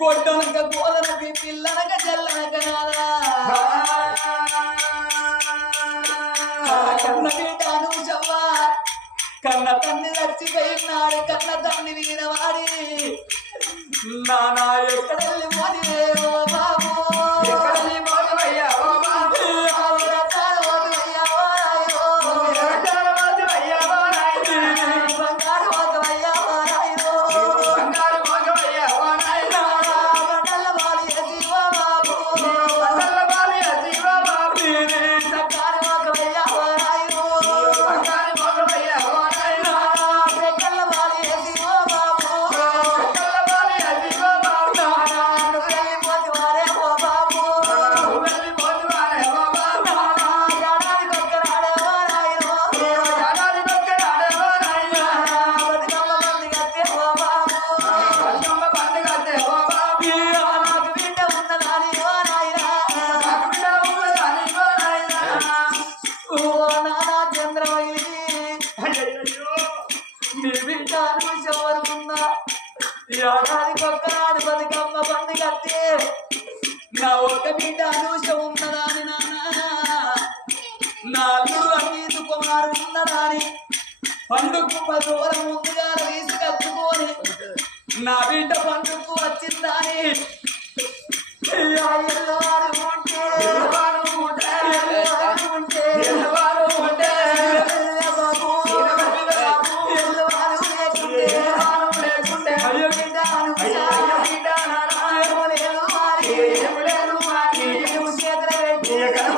కొట్టనక కోదనక పిల్లనక చెల్లనక నాదా కన్న బిడ్డ అనుషవ్వ కన్న తన్ని చచ్చిపోయినాడు కన్న తన్ని వీరవాడి నానా ఎక్కడెళ్ళి మోదివే ఓ బాబు ఎక్కడెళ్ళి మోదివయ్యా ఓ బాబు ఒక్కనాడు బతుకమ్మ పండుగ నా ఒక్క బిడ్డ అనూష ఉన్నదాని నాన్న నా అల్లుడు అన్నీసు కుమారు ఉన్నదాని పండుగ దూరం ముందుగా తీసుకత్తుకొని నా బిడ్డ పండుగకు వచ్చిందని Yeah.